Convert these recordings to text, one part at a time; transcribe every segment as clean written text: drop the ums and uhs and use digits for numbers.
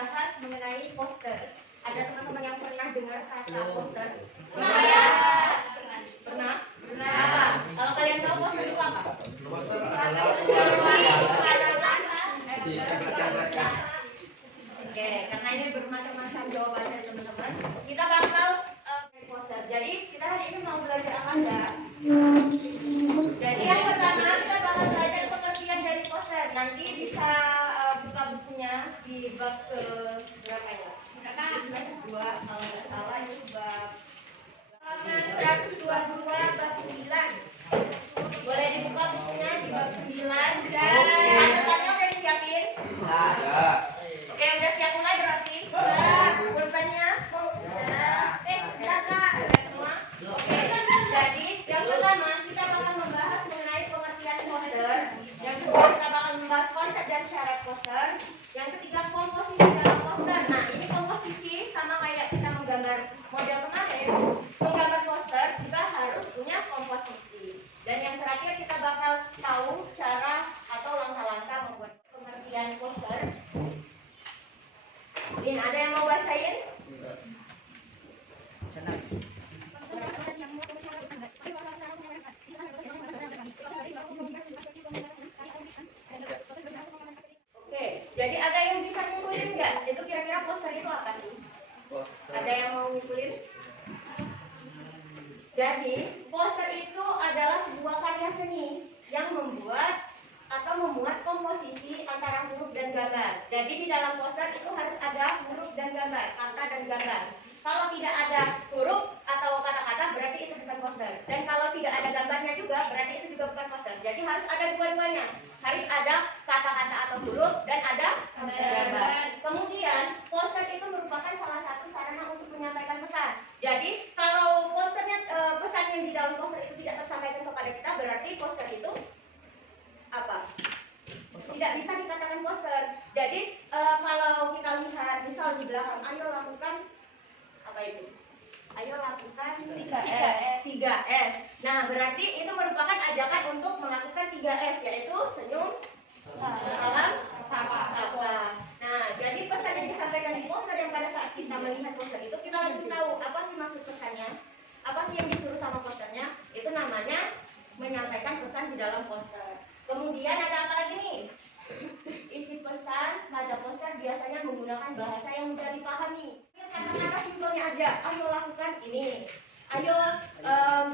membahas mengenai poster. Ada teman-teman yang pernah dengar kata poster? Saya Pernah? Pernah. Kalau kalian tahu poster itu apa? Oke, karena ini bermacam-macam jawabannya teman-teman, kita bakal poster. Jadi kita hari ini mau belajar apa enggak? Jadi yang pertama kita bakal belajar pengertian dari poster. Nanti bisa buka bukunya di bab ke berapa ya? Dua kalau nggak salah itu bab 122 bab 9. Boleh dibuka bukunya di bab 9. Catatannya udah disiapin? Oke, udah siap mulai berarti? Pulpennya? Semua? Oke, jadi yang pertama kita bakal membahas mengenai pengertian poster. Yang kedua kita bakal membahas konsep dan syarat poster. Yang ketiga komposisi dalam poster. Nah, ini komposisi sama kayak kita menggambar model kemarin. Menggambar poster juga harus punya komposisi. Dan yang terakhir kita bakal tahu cara atau langkah-langkah membuat pengertian poster. Ini ada yang mau bacain? Oke, jadi ada yang bisa ngumpulin nggak? Itu kira-kira poster itu apa sih? Ada yang mau ngumpulin? Jadi, poster itu adalah sebuah karya seni yang membuat atau memuat komposisi antara huruf dan gambar. Jadi di dalam poster itu harus ada huruf dan gambar, kata dan gambar. Kalau tidak ada huruf atau kata-kata berarti itu bukan poster. Dan kalau tidak ada gambarnya juga berarti itu juga bukan poster. Jadi harus ada dua-duanya. Harus ada kata-kata atau huruf dan ada gambar. Kemudian poster itu merupakan salah satu sarana untuk menyampaikan pesan. Jadi kalau posternya pesan yang di dalam poster itu tidak tersampaikan kepada kita berarti poster itu apa? Tidak bisa dikatakan poster. Jadi kalau kita lihat misal di belakang, ayo lakukan apa itu? Ayo lakukan 3S. Nah, berarti itu merupakan ajakan untuk melakukan 3S, yaitu senyum, salam, sapa. Nah, jadi pesan yang disampaikan di poster yang pada saat kita melihat poster itu kita langsung tahu apa sih maksud pesannya, apa sih yang disuruh sama posternya. Itu namanya menyampaikan pesan di dalam poster. Kemudian ada apa lagi nih? Isi pesan pada poster biasanya menggunakan bahasa yang mudah dipahami. Kata-kata simpelnya aja, ayo lakukan ini, ayo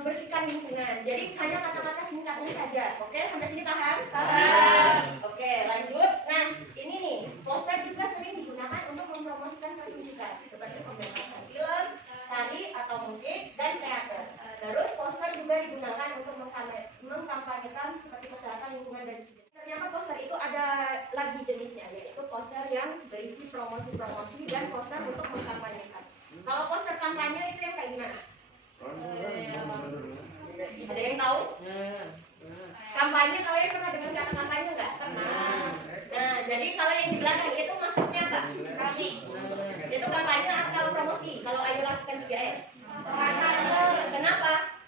bersihkan lingkungan. Jadi hanya kata-kata singkatnya saja. Oke, sampai sini paham? Paham. Oke, lanjut. Nah, ini nih, poster juga sering digunakan untuk mempromosikan pertunjukan seperti pementasan film, tari atau musik, dan teater. Terus poster juga digunakan untuk mengkampanyekan seperti kesehatan lingkungan dan sebagainya. Ternyata poster itu ada lagi jenisnya, yaitu poster yang berisi promosi-promosi dan poster untuk mengkampanyekan. Kalau poster kampanye itu yang kayak gimana? Ada yang tahu? Kampanye, kalian pernah dengar kata kampanye nggak? Pernah. Nah, jadi kalau yang di belakang itu maksudnya apa? Kami. Itu kampanye atau promosi? Kalau ayo lakukan 3S. Kenapa?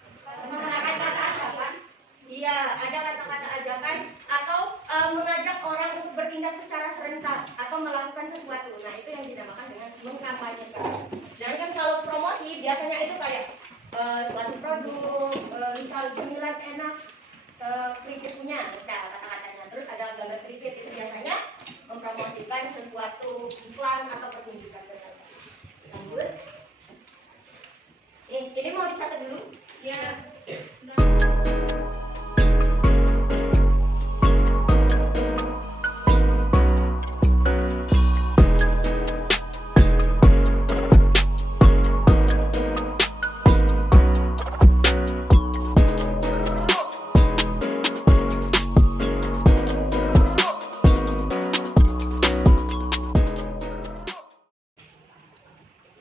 Iya, ada kata-kata ajakan atau mengajak orang untuk bertindak secara serentak atau melakukan sesuatu. Nah, itu yang dinamakan dengan mengkampanyekan. Dan kan kalau promosi biasanya itu kayak suatu produk, misal cemilan enak, keripik punya, misal kata-katanya. Terus ada gambar keripik, itu biasanya mempromosikan sesuatu iklan atau pertunjukan. Lanjut. Ini mau dicatat dulu? Ya.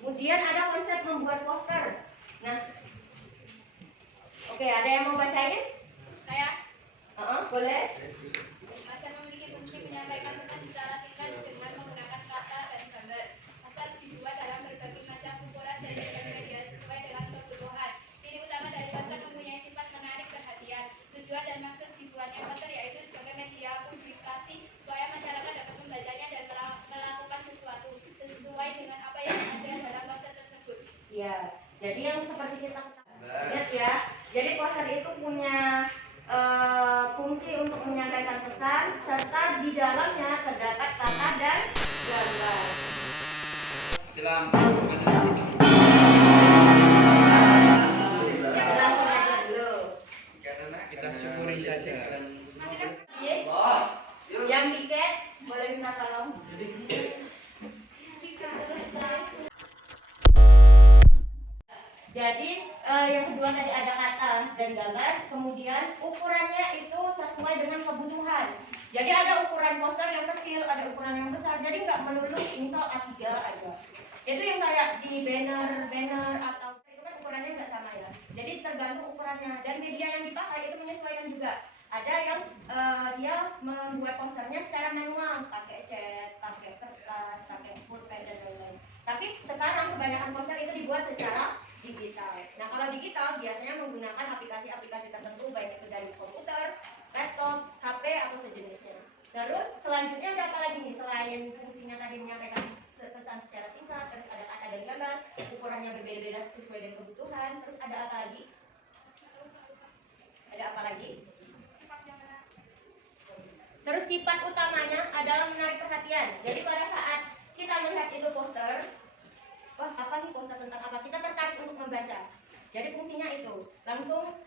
Kemudian ada konsep membuat poster. Nah, oke, ada yang mau bacain? Saya boleh. Poster memiliki fungsi menyampaikan pesan secara singkat dengan menggunakan kata dan gambar. Poster dibuat dalam berbagai macam ukuran dan jenis media sesuai dengan kebutuhan. Ciri utama dari poster mempunyai sifat menarik perhatian. Tujuan dan maksud dibuatnya poster yaitu sebagai media publikasi supaya masyarakat dapat membacanya dan melakukan sesuatu. media. Jadi yang seperti kita lihat ya, jadi poster itu punya fungsi untuk menyampaikan pesan serta di dalamnya terdapat kata dan gambar. Langsung aja dulu. Kita syukuri saja. Yang bikin boleh minta tolong. Jadi yang kedua tadi ada kata dan gambar, kemudian ukurannya itu sesuai dengan kebutuhan. Jadi ada ukuran poster yang kecil, ada ukuran yang besar. Jadi nggak melulu misal A3 aja. Itu yang kayak di banner atau itu kan ukurannya nggak sama ya. Jadi tergantung ukurannya dan media yang dipakai itu menyesuaikan juga. Ada yang dia membuat posternya secara manual, pakai cat, pakai kertas, pakai pulpen dan lain-lain. Tapi sekarang kebanyakan poster itu dibuat secara digital. Nah, kalau digital biasanya menggunakan aplikasi-aplikasi tertentu, baik itu dari komputer, laptop, HP atau sejenisnya. Terus selanjutnya ada apa lagi nih selain fungsinya tadi menyampaikan pesan secara singkat, terus ada kata dan gambar, ukurannya berbeda-beda sesuai dengan kebutuhan. Terus ada apa lagi? Ada apa lagi? Terus sifat utamanya adalah menarik perhatian. Jadi pada saat kita melihat itu poster, wah apa nih poster tentang apa? Kita tertarik untuk membaca. Jadi fungsinya itu langsung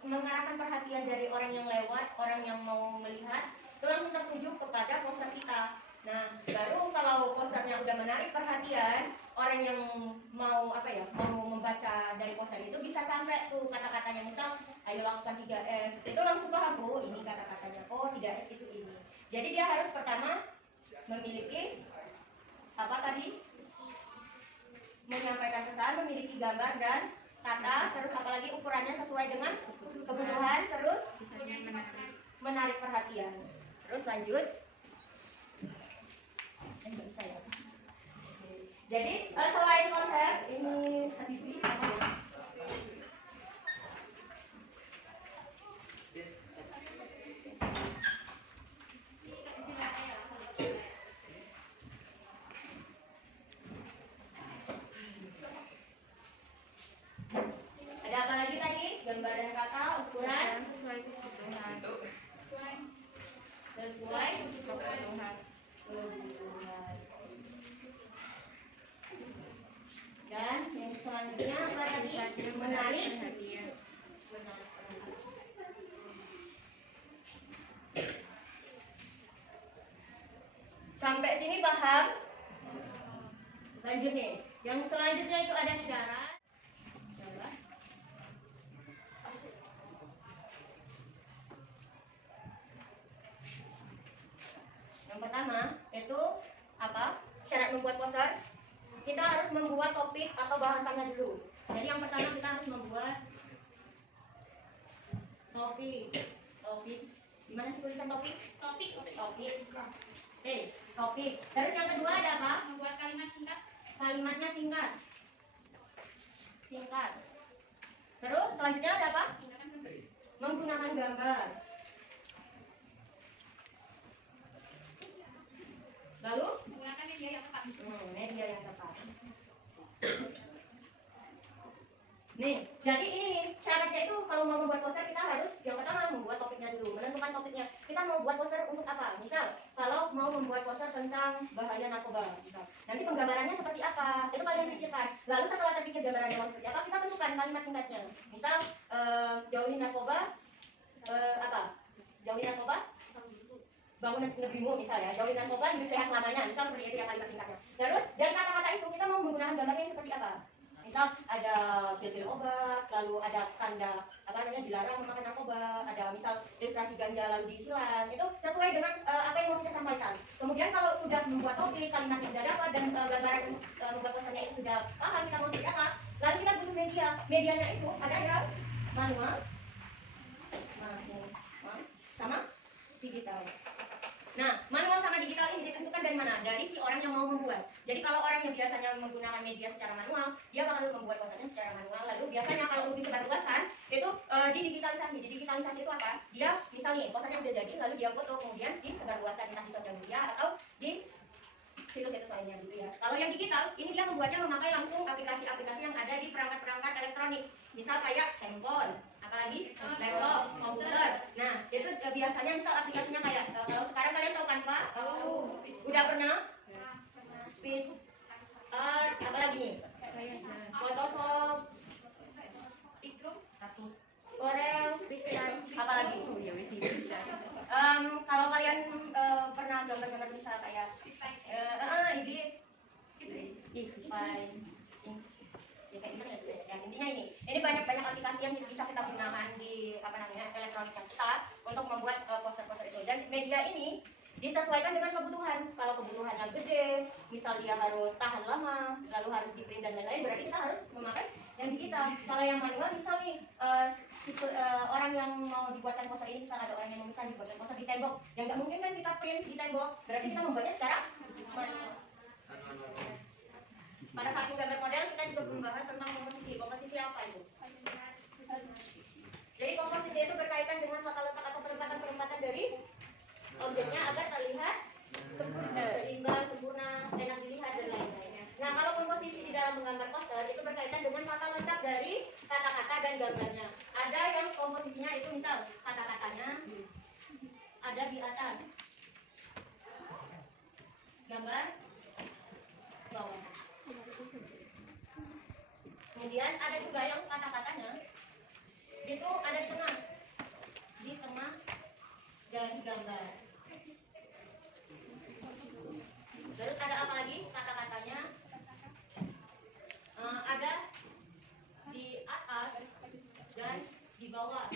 mengarahkan perhatian dari orang yang lewat, orang yang mau melihat, itu langsung tertuju kepada poster kita. Nah, baru kalau posternya udah menarik perhatian, orang yang mau membaca dari poster itu bisa sampai tuh kata-katanya, misal ayo lakukan 3S, itu langsung paham, oh ini kata-katanya, oh 3S itu ini. Jadi dia harus pertama memiliki apa tadi? Menyampaikan pesan, memiliki gambar dan kata, terus apalagi ukurannya sesuai dengan kebutuhan, terus menarik perhatian. Terus lanjut. Nggak bisa ya. Jadi selain konsep ini Habibie apa ya? Ada apa lagi tadi? Gambar dan kata, ukuran sesuai kebutuhan. Dan yang selanjutnya apa lagi? Menarik. Sampai sini paham? Lanjut nih. Yang selanjutnya itu ada syarat. Yang pertama itu apa? Syarat membuat poster. Kita harus membuat topik atau bahasanya dulu. Jadi yang pertama kita harus membuat topik. Gimana sih tulisan topik? Topik. Topik. Terus yang kedua ada apa? Membuat kalimat singkat. Kalimatnya singkat. Terus selanjutnya ada apa? Menggunakan gambar. Lalu Menggunakan media yang tepat. Media yang tepat. Nih, jadi ini syaratnya itu kalau mau membuat poster kita harus yang pertama membuat topiknya dulu, menentukan topiknya. Kita mau buat poster untuk apa? Misal, kalau mau membuat poster tentang bahaya narkoba, misal. Nanti penggambarannya seperti apa? Itu kalian pikirkan. Lalu setelah terpikir gambarannya mau seperti apa, kita tentukan kalimat singkatnya. Misal, jauhi narkoba, Jauhi narkoba, bangun negerimu misalnya, jauhi narkoba, hidup sehat selamanya, misal seperti itu ya kalimat singkatnya. Terus dan kata-kata itu kita mau menggunakan gambarnya seperti apa? Misal ada pil-pil obat, lalu ada tanda dilarang memakai narkoba, ada misal ilustrasi ganja lalu disilang, itu sesuai dengan apa yang mau kita sampaikan. Kemudian kalau sudah membuat topik, kalimatnya sudah dapat dan gambaran membuat posternya itu sudah paham kita mau seperti apa, lalu kita butuh media. Medianya itu ada yang manual sama digital. Nah, manual sama digital ini ditentukan dari mana? Dari si orang yang mau membuat. Jadi kalau orang yang biasanya menggunakan media secara manual, dia bakal membuat posternya secara manual. Lalu biasanya kalau untuk disebarluaskan itu didigitalisasi. Digitalisasi itu apa? Dia misalnya posternya udah jadi, lalu dia foto, kemudian disebarluaskan entah di sosial media atau di situs-situs lainnya gitu ya. Kalau yang digital, ini dia membuatnya memakai langsung aplikasi-aplikasi yang ada di perangkat-perangkat elektronik. Misal kayak handphone, apalagi laptop, komputer. Nah, itu biasanya misal aplikasinya kayak kalau sekarang kalian tahu Canva? Tahu. Udah pernah? Pin art, apalagi nih? Photoshop, kartu Corel, apalagi? Kalau kalian pernah gambar-gambar misal kayak Iblis, Fine, ya kayak gimana ya? Yang intinya ini banyak aplikasi yang bisa kita gunakan di elektronik kita untuk membuat poster-poster itu. Dan media ini disesuaikan dengan kebutuhan. Kalau kebutuhannya gede, misal dia harus tahan lama, lalu harus di print dan lain-lain, berarti kita harus memakai yang digital. Kalau yang manual, misal nih orang yang mau dibuatkan poster ini, misal ada orang yang mau misal dibuatkan poster di tembok, yang nggak mungkin kan kita print di tembok, berarti kita membuatnya secara manual. Pada saat gambar model kita juga membahas tentang komposisi. Komposisi apa itu? Jadi komposisi itu berkaitan dengan tata letak atau perempatan-perempatan dari objeknya agar terlihat sempurna, seimbang, sempurna, enak dilihat dan lain-lainnya. Nah, kalau komposisi di dalam menggambar poster itu berkaitan dengan tata letak dari kata-kata dan gambarnya. Ada yang komposisinya itu misal kata-katanya ada di atas, gambar bawah. Kemudian ada juga yang kata-katanya itu ada di tengah dari gambar. Terus ada apa lagi? Kata-katanya ada di atas dan di bawah.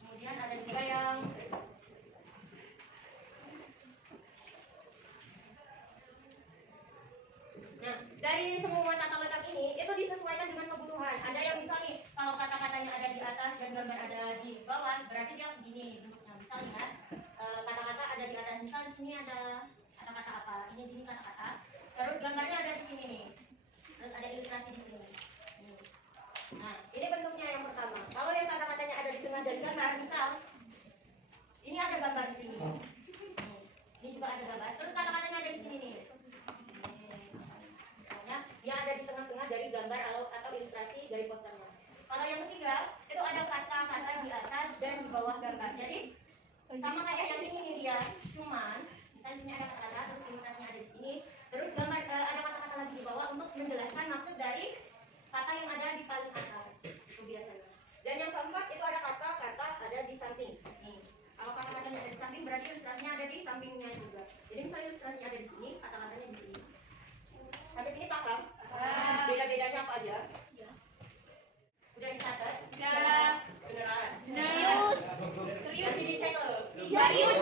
Kemudian ada juga yang dari semua tata letak ini itu disesuaikan dengan kebutuhan. Ada yang misal nih, kalau kata-katanya ada di atas dan gambar ada di bawah, berarti dia begini bentuknya. Misal lihat, kata-kata ada di atas. Misal di sini ada kata-kata apa? Ini gini kata-kata. Terus gambarnya ada di sini nih. Terus ada ilustrasi di sini. Nah, ini bentuknya yang pertama. Kalau yang kata-katanya ada di tengah dari gambar, misal ini ada gambar di sini. Ini juga ada gambar. Terus kata-katanya ada di sini nih. Dia ada di tengah-tengah dari gambar atau ilustrasi dari posternya. Kalau yang ketiga, itu ada kata-kata di atas dan di bawah gambar. Jadi sama kayak yang ini nih dia, cuman misalnya di sini ada kata-kata, terus ilustrasinya ada di sini, terus gambar ada kata-kata lagi di bawah untuk menjelaskan maksud dari kata yang ada di paling atas. Itu biasanya. Dan yang keempat itu ada kata-kata ada di samping. Nih, kalau kata-katanya ada di samping berarti ilustrasinya ada di sampingnya juga. Jadi misalnya ilustrasinya ada di sini, kata-katanya di sini. Sampai sini paham? Beda-bedanya apa aja? Ya. Udah dicatat? Udah. Beneran? Serius. Masih dicek loh. Serius.